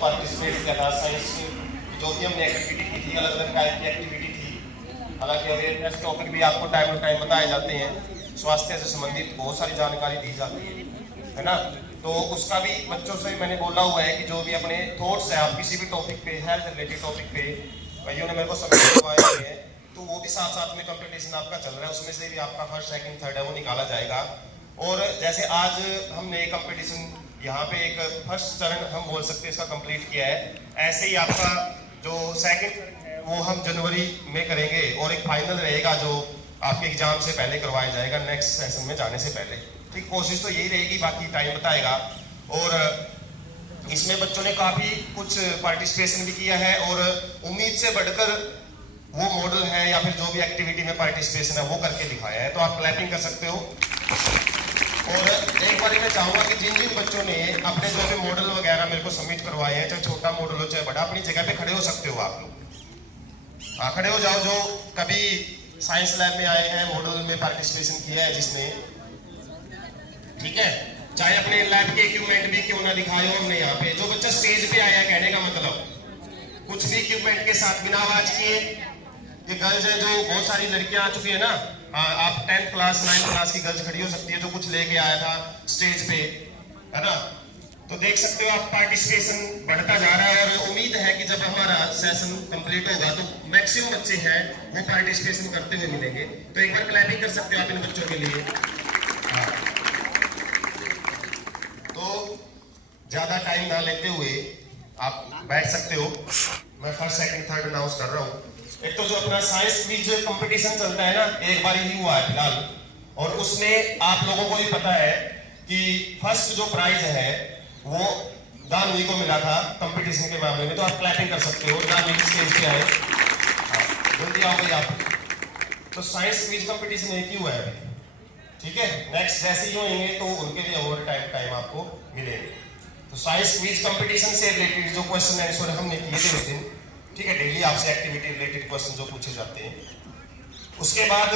Participate किया था। Science जो भी हमने एक्टिविटी की थी, अलग अलग टाइप की एक्टिविटी थी। हालांकि अवेयरनेस टॉपिक भी आपको टाइम टू टाइम बताए जाते हैं, स्वास्थ्य से संबंधित बहुत सारी जानकारी दी जाती है ना। तो उसका भी बच्चों से मैंने बोला हुआ है कि जो भी अपने थॉट्स है आप किसी भी टॉपिक पे, हेल्थ रिलेटेड टॉपिक पे, भाइयों ने मेरे को सबमिट करवाए हुए हैं, तो वो भी साथ साथ में कंपटीशन आपका चल रहा है, उसमें से भी आपका फर्स्ट सेकंड थर्ड है वो निकाला जाएगा। और जैसे आज हमने कंपटीशन यहाँ पे एक फर्स्ट चरण हम बोल सकते हैं इसका कंप्लीट किया है, ऐसे ही आपका जो सेकंड है वो हम जनवरी में करेंगे और एक फाइनल रहेगा जो आपके एग्जाम से पहले करवाया जाएगा, नेक्स्ट सेशन में जाने से पहले। ठीक, कोशिश तो यही रहेगी, बाकी टाइम बताएगा। और इसमें बच्चों ने काफी कुछ पार्टिसिपेशन भी किया है और उम्मीद से बढ़कर वो मॉडल है या फिर जो भी एक्टिविटी में पार्टिसिपेशन है वो करके दिखाया है, तो आप क्लैपिंग कर सकते हो। और एक बार मैं चाहूंगा कि जिन जिन बच्चों ने अपने जो भी मॉडल वगैरह मेरे को सबमिट करवाए हैं, चाहे छोटा मॉडल हो चाहे बड़ा, अपनी जगह पे खड़े हो सकते हो आप लोग। हाँ, खड़े हो जाओ। जो कभी साइंस लैब में आए हैं, मॉडल में पार्टिसिपेशन किया है जिसने, ठीक है, चाहे अपने लैब के इक्विपमेंट भी क्यों ना दिखाए हो हमने यहाँ पे। जो बच्चा स्टेज पे आया, कहने का मतलब कुछ भी इक्विपमेंट के साथ बिना आवाज किए, ये गर्ल्स है जो बहुत सारी लड़कियां आ चुकी है ना, आप 10th क्लास 9th क्लास की गर्ल्स खड़ी हो सकती है जो कुछ लेके आया था स्टेज पे, है ना। तो देख सकते हो आप पार्टिसिपेशन बढ़ता जा रहा है और उम्मीद है कि जब हमारा सेशन कंप्लीट होगा तो मैक्सिमम बच्चे हैं वो पार्टिसिपेशन करते हुए मिलेंगे। तो एक बार क्लैपिंग कर सकते हो आप इन बच्चों के लिए। हाँ, तो ज्यादा टाइम ना लेते हुए आप बैठ सकते हो। मैं फर्स्ट सेकंड थर्ड अनाउंस कर रहा हूँ। एक तो जो अपना साइंस क्विज कंपटीशन चलता है ना, एक बार ही हुआ है फिलहाल, और उसमें आप लोगों को भी पता है कि फर्स्ट जो प्राइज है वो दानवी को मिला था कंपटीशन के मामले में। तो आप क्लैपिंग कर सकते हो। दानवी स्टेज पे आए, जल्दी आओ भाई आप। तो साइंस क्विज कंपटीशन एक ही हुआ है अभी, ठीक है। नेक्स्ट जैसे ही होंगे तो उनके लिए अवार्ड टाइम आपको मिलेंगे। तो साइंस क्विज कंपटीशन से रिलेटेड जो क्वेश्चन आंसर हमने किए थे उस दिन, ठीक है, डेली आपसे एक्टिविटी रिलेटेड क्वेश्चन जो पूछे जाते हैं। उसके बाद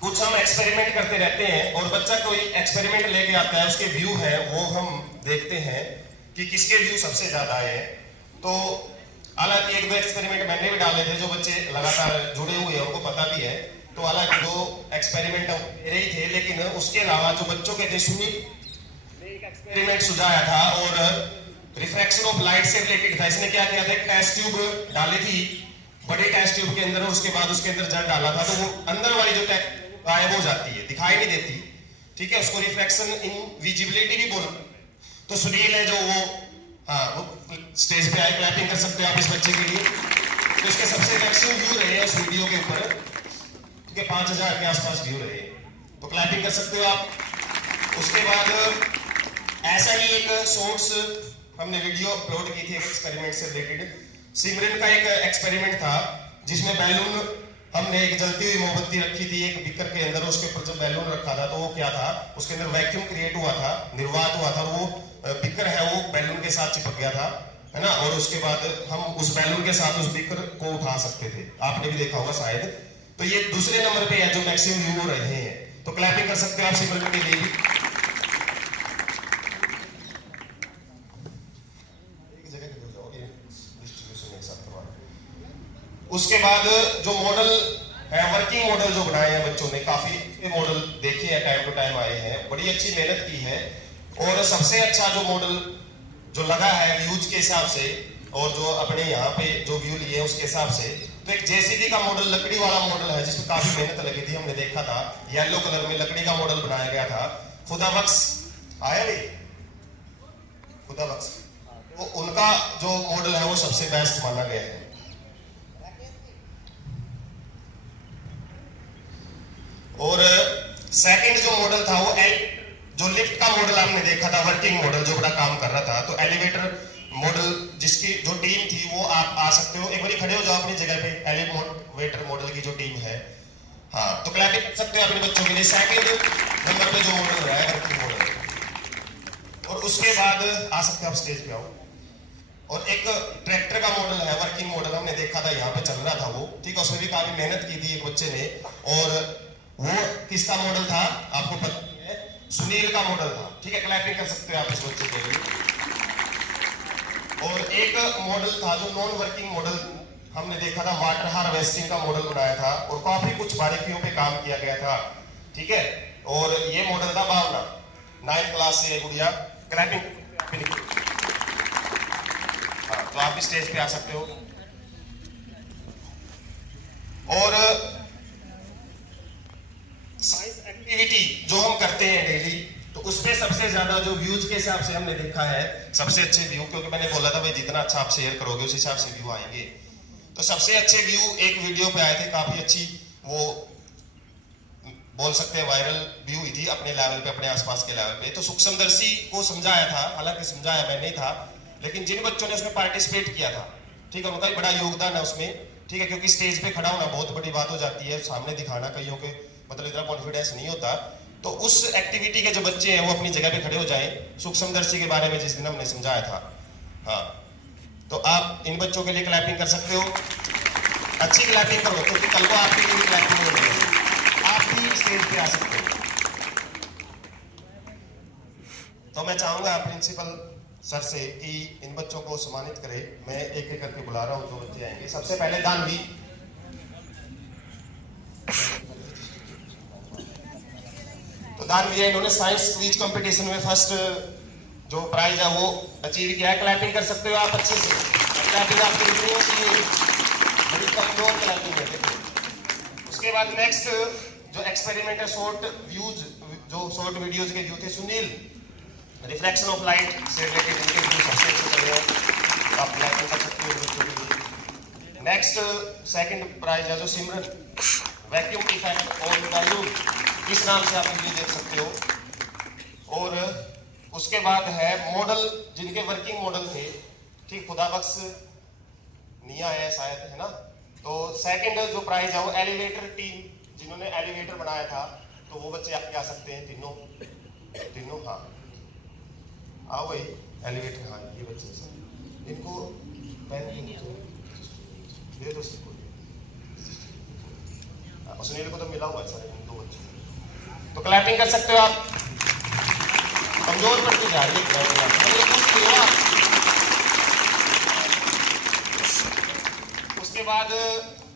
कुछ हम एक्सपेरिमेंट करते रहते हैं और बच्चा कोई एक्सपेरिमेंट लेके आता है, उसके व्यू है वो हम देखते हैं कि किसके व्यू सबसे ज्यादा आए हैं। तो हालांकि एक दो एक्सपेरिमेंट मैंने भी डाले थे, जो बच्चे लगातार जुड़े हुए हैं उनको पता भी है। तो हालांकि दो एक्सपेरिमेंट मेरे ही थे, लेकिन उसके अलावा जो बच्चों के थे, सुनील ने एक एक्सपेरिमेंट सुझाया था और रिफ्रैक्शन ऑफ लाइट से रिलेटेड था। इसने क्या किया था, एक टेस्ट ट्यूब डाली थी बड़े टेस्ट ट्यूब के अंदर, उसके बाद उसके अंदर जल डाला था, तो वो अंदर वाली जो गायब हो जाती है, दिखाई नहीं देती, ठीक है, उसको रिफ्रैक्शन इनविजिबिलिटी भी बोलते। तो सुनील है जो वो, हाँ, वो स्टेज पे आए, क्लैपिंग कर सकते हो आप इस बच्चे के लिए। तो इसके सबसे मैक्सिमम व्यू रहे हैं उस वीडियो के ऊपर, ठीक है, 5000 के आसपास व्यू रहे, तो क्लैपिंग कर सकते हो आप। उसके बाद ऐसा ही एक शॉर्ट्स हमने वीडियो अपलोड की थी एक्सपेरिमेंट से रिलेटेड। सिमरन का एक एक्सपेरिमेंट था जिसमें बैलून, हमने एक जलती हुई मोमबत्ती रखी थी एक बीकर के अंदर, उसके ऊपर जब बैलून रखा था तो वो क्या था, उसके अंदर वैक्यूम क्रिएट हुआ था, निर्वात हुआ था, और वो बीकर है वो बैलून के साथ चिपक गया था, है ना। और उसके बाद हम उस बैलून के साथ उस बीकर को उठा सकते थे, आपने भी देखा होगा शायद। तो ये दूसरे नंबर पे है जो मैक्सिमम व्यू हो रहे हैं, तो क्लैपिंग कर सकते हो आप सिमरन के लिए भी। उसके बाद जो मॉडल है, वर्किंग मॉडल जो बनाए हैं बच्चों ने, काफी मॉडल देखे हैं, टाइम टू टाइम आए हैं, बड़ी अच्छी मेहनत की है। और सबसे अच्छा जो मॉडल जो लगा है व्यूज के हिसाब से और जो अपने यहाँ पे जो व्यू लिए उसके हिसाब से, तो एक जेसीबी का मॉडल, लकड़ी वाला मॉडल है जिसमें काफी मेहनत लगी थी, हमने देखा था, येलो कलर में लकड़ी का मॉडल बनाया गया था। खुदाबख्श आया भाई, खुदाबख्श, तो उनका जो मॉडल है वो सबसे बेस्ट माना गया है। और सेकंड जो मॉडल था वो जो लिफ्ट का मॉडल आपने देखा था, वर्किंग मॉडल जो बड़ा काम कर रहा था। तो एलिवेटर मॉडल जिसकी जो टीम थी वो आप आ सकते हो, एक बार खड़े हो जाओ अपनी जगह पे। एलिवेटर मॉडल की जो टीम है, हाँ, तो क्लैपिंग कर सकते हो अपने बच्चों के लिए। सेकंड नंबर पे जो मॉडल रहा है वर्किंग मॉडल। और उसके बाद आ सकते हो आप स्टेज पे आओ। और एक ट्रैक्टर का मॉडल है, वर्किंग मॉडल, हमने देखा था यहाँ पे चल रहा था वो, ठीक है, उसमें भी काफी मेहनत की थी एक बच्चे ने। और वो किसका मॉडल था आपको पता है, सुनील का मॉडल था, ठीक है, क्लैपिंग कर सकते हो आप इस बच्चे के लिए। और एक मॉडल था जो नॉन वर्किंग मॉडल हमने देखा था, वाटर हार्वेस्टिंग का मॉडल बनाया था और काफी कुछ बारीकियों पे काम किया गया था। ठीक है, और ये मॉडल था भावना, 9th क्लास से गुड़िया। क्लैपिंग। हाँ, तो आप भी स्टेज पे आ सकते हो। और साइंस एक्टिविटी जो हम करते हैं डेली, तो उसपे सबसे ज्यादा जो व्यूज के हिसाब से हमने देखा है, सबसे अच्छे व्यू, क्योंकि मैंने बोला था भाई जितना अच्छा आप शेयर करोगे उस हिसाब से व्यू आएंगे। तो सबसे अच्छे व्यू एक वीडियो पे आए थे, काफी अच्छी, वो बोल सकते हैं वायरल व्यू हुई थी अपने लेवल पे, अपने आसपास के लेवल पे। तो सूक्ष्मदर्शी को समझाया था, हालांकि समझाया मैं नहीं था, लेकिन जिन बच्चों ने उसमें पार्टिसिपेट किया था, ठीक है, उनका भी बड़ा योगदान है उसमें। ठीक है, क्योंकि स्टेज पे खड़ा होना बहुत बड़ी बात हो जाती है, सामने दिखाना कईयों के मतलब इतना कॉन्फिडेंस नहीं होता। तो उस एक्टिविटी के जो बच्चे हैं वो अपनी जगह पे खड़े हो जाएं, सूक्ष्मदर्शी के बारे में जिस दिन हमने समझाया था। हाँ, तो आप इन बच्चों के लिए क्लैपिंग कर सकते हो, अच्छी क्लैपिंग करो, क्योंकि कल को आपके लिए क्लैपिंग हो जाएगी, आप भी स्टेज पे आ सकते हो। तो मैं चाहूंगा प्रिंसिपल सर से कि इन बच्चों को सम्मानित करें। मैं एक एक करके बुला रहा हूं, जो बच्चे आएंगे। सबसे पहले दानवी। तो दानवी है, इन्होंने साइंस क्विज कंपटीशन में फर्स्ट जो प्राइज है वो अचीव किया है। क्लैपिंग कर सकते हो आप अच्छे से। क्लैपिंग आपकी इतनी चाहिए, बड़ी कमजोर क्लैपिंग है। उसके बाद नेक्स्ट जो एक्सपेरिमेंट है, शॉर्ट व्यूज, जो शॉर्ट वीडियोज के व्यू थे, सुनील, रिफ्लेक्शन ऑफ लाइट से रिलेटेड इनके व्यू सबसे अच्छे चल रहे हैं, आप क्लैपिंग कर सकते हो। नेक्स्ट सेकंड प्राइज है जो Simran, vacuum effect on the room, इस नाम से आप ये देख सकते हो। और उसके बाद है मॉडल, जिनके वर्किंग मॉडल थे, ठीक, खुदाबख्श निया है शायद, है ना। तो सेकंड जो प्राइज है वो एलिवेटर टीम, जिन्होंने एलिवेटर बनाया था, तो वो बच्चे आपके आ सकते हैं, तीनों। हाँ, आओ भाई, एलिवेटर, हाँ ये बच्चे सर, इनको पेन दे दो, सुनील को तो मिला हुआ है सर, इन 2 बच्चों। तो क्लैपिंग कर सकते हो आप। कमजोर पड़ती जा रही है। उसके बाद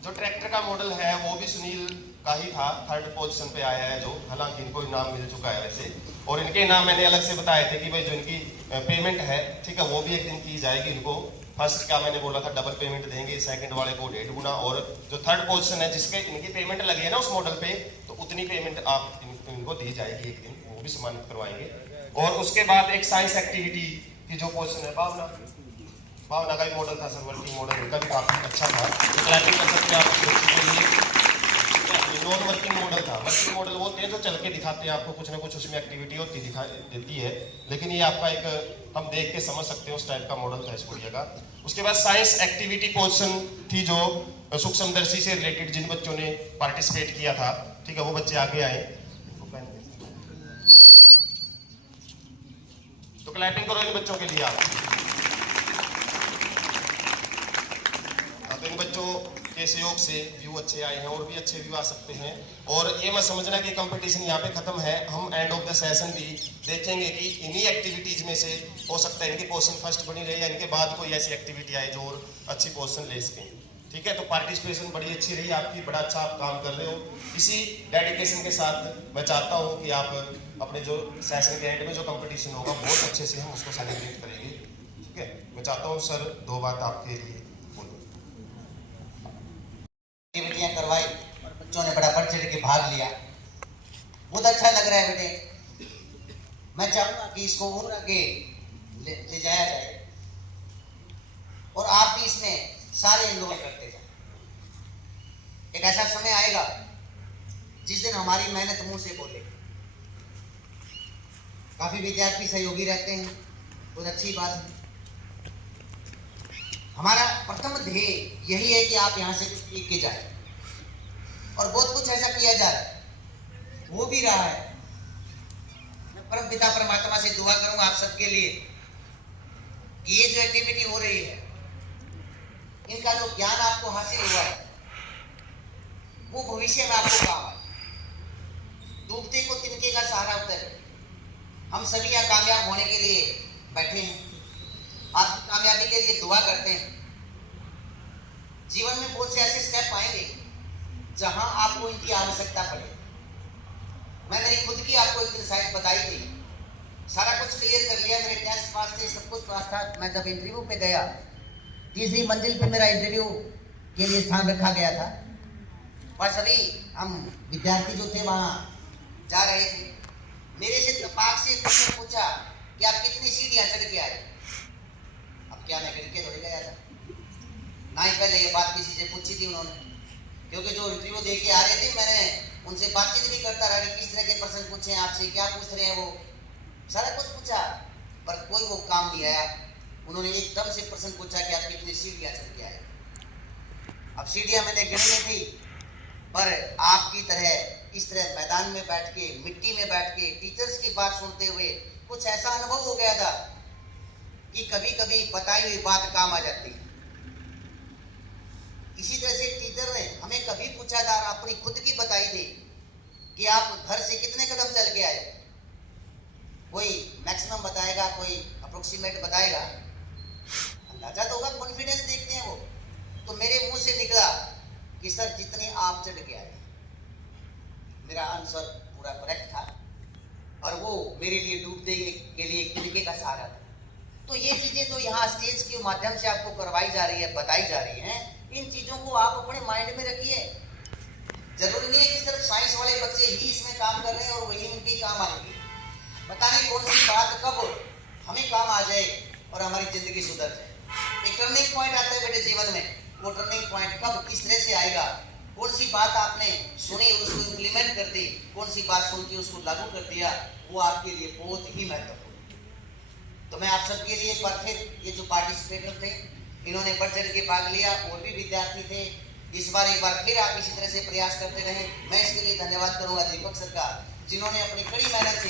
जो ट्रैक्टर का मॉडल है वो भी सुनील का ही था, 3rd पोजीशन पे आया है, जो हालांकि इनको इनाम मिल चुका है वैसे। और इनके इनाम मैंने अलग से बताए थे कि भाई जो इनकी पेमेंट है, ठीक है, वो भी एक दिन की जाएगी इनको। फर्स्ट का मैंने बोला था डबल पेमेंट देंगे, सेकंड वाले को 1.5 गुना, और जो 3rd पोजीशन है जिसके इनकी पेमेंट लगी है ना उस मॉडल पे, तो उतनी पेमेंट आप इनको दी जाएगी एक दिन, वो भी सम्मानित करवाएंगे। और उसके बाद एक साइंस एक्टिविटी की जो पोजीशन है, भावना का भी मॉडल था सर, वर्किंग मॉडल, उनका भी काफी अच्छा था। तो क्लैपिंग कर सकते हैं आप। नॉन वर्किंग मॉडल था, वर्किंग मॉडल वो होते हैं जो चल के दिखाते हैं आपको, कुछ ना कुछ उसमें एक्टिविटी होती दिखाई देती है, लेकिन ये आपका एक, हम देख के समझ सकते हैं उस टाइप का मॉडल था इस गुड़िया का। उसके बाद साइंस एक्टिविटी पोर्शन थी जो सूक्ष्मदर्शी से रिलेटेड, जिन बच्चों ने पार्टिसिपेट किया था, ठीक है, वो बच्चे आगे आए। तो क्लैपिंग करो इन बच्चों के लिए आप। तो इन बच्चों के सहयोग से व्यू अच्छे आए हैं, और भी अच्छे व्यू आ सकते हैं। और ये मत समझना कि कंपटीशन यहाँ पे खत्म है, हम एंड ऑफ द सेशन भी देखेंगे कि इन्हीं एक्टिविटीज में से हो सकता है इनकी पोजीशन फर्स्ट बनी रहे, या इनके बाद कोई ऐसी एक्टिविटी आए जो और अच्छी पोजीशन ले सकें। ठीक है, तो पार्टिसिपेशन बड़ी अच्छी रही आपकी, बड़ा अच्छा आप काम कर रहे हो। इसी डेडिकेशन के साथ मैं चाहता हूँ कि आप अपने जो सेशन के एंड में जो कंपटीशन होगा बहुत अच्छे से हम उसको सेलिब्रेट करेंगे। ठीक है, मैं चाहता हूँ सर 2 बात आपके लिए एक्टिविटियां करवाई और बच्चों ने बड़ा बढ़ चढ़ के भाग लिया, बहुत अच्छा लग रहा है बेटे। मैं चाहूंगा कि इसको और आगे ले जाया जाए, और आप भी इसमें सारे इन्वॉल्व करते जाए। एक ऐसा समय आएगा जिस दिन हमारी मेहनत मुंह से बोले। काफी विद्यार्थी सहयोगी रहते हैं, बहुत अच्छी बात है। हमारा प्रथम ध्येय यही है कि आप यहाँ से सीख के जाए, और बहुत कुछ ऐसा किया जा रहा है, हो भी रहा है। मैं परम पिता परमात्मा से दुआ करूंगा आप सबके लिए कि ये जो एक्टिविटी हो रही है, इनका जो ज्ञान आपको हासिल हुआ है, वो भविष्य में आपको काम आए। डूबते को तिनके का सहारा उतरे। हम सभी यहाँ कामयाब होने के लिए बैठे हैं। आपकी कामयाबी के लिए दुआ करते हैं। जीवन में बहुत से ऐसे स्टेप आएंगे जहां आपको इनकी आवश्यकता पड़े। मैं मेरी खुद की आपको एक दिन साइड बताई थी, सारा कुछ क्लियर कर लिया, मेरे टेस्ट पास थे, सब कुछ पास था। मैं जब इंटरव्यू पे गया, तीसरी मंजिल पे मेरा इंटरव्यू के लिए स्थान रखा गया था, और सभी हम विद्यार्थी जो थे वहाँ जा रहे थे। मेरे से तपाक से क्वेश्चन पूछा कि आप कितनी सीढ़ियाँ चढ़ के आए। अब क्या मैं गिर के थोड़ी गया था, ना ही पहले ये बात किसी से पूछी थी उन्होंने, क्योंकि जो इंटरव्यू दे के आ रहे थे मैंने उनसे बातचीत भी करता रहा कि किस तरह के प्रश्न पूछे हैं आपसे, क्या पूछ रहे हैं, वो सारा कुछ पूछा, पर कोई वो काम नहीं आया। उन्होंने एकदम से प्रश्न पूछा कि आप कितनी सीढ़ियाँ चढ़ के आए। अब सीढ़ियाँ मैंने गिनी नहीं थी, पर आपकी तरह इस तरह मैदान में बैठ के, मिट्टी में बैठ के टीचर्स की बात सुनते हुए कुछ ऐसा अनुभव हो गया था कि कभी कभी बताई हुई बात काम आ जाती। इसी तरह से टीचर ने हमें कभी पूछा था, अपनी खुद की बताई थी कि आप घर से कितने कदम चल के आए। कोई मैक्सिमम बताएगा, कोई अप्रोक्सीमेट बताएगा, अंदाजा तो होगा, कॉन्फिडेंस देखते हैं वो। तो मेरे मुंह से निकला कि सर जितने आप चढ़ के आए। मेरा आंसर पूरा करेक्ट था और वो मेरे लिए डूबते के लिए एक तरीके का सहारा था। तो ये चीजें जो यहाँ स्टेज के माध्यम से आपको करवाई जा रही है, बताई जा रही हैं, इन चीजों को आप अपने माइंड में रखिए। जरूरी नहीं है कि सिर्फ साइंस वाले बच्चे ही इसमें काम कर रहे हैं और वही उनके काम आएंगे। पता नहीं कौन सी बात कब हमें काम आ जाए और हमारी जिंदगी सुधर जाए। एक टर्निंग पॉइंट आता है बेटे जीवन में, वो टर्निंग पॉइंट कब किस तरह से आएगा, कौन सी बात आपने सुनी उसको इम्प्लीमेंट कर दी, कौन सी बात सुन के उसको लागू कर दिया, वो आपके लिए बहुत ही महत्वपूर्ण है। तो मैं आप सबके लिए एक बार फिर, ये जो पार्टिसिपेटर थे इन्होंने बढ़ चढ़ के भाग लिया, और भी विद्यार्थी थे, इस बार एक बार फिर आप इसी तरह से प्रयास करते रहे। मैं इसके लिए धन्यवाद करूंगा दीपक सर का, जिन्होंने अपनी कड़ी मेहनत से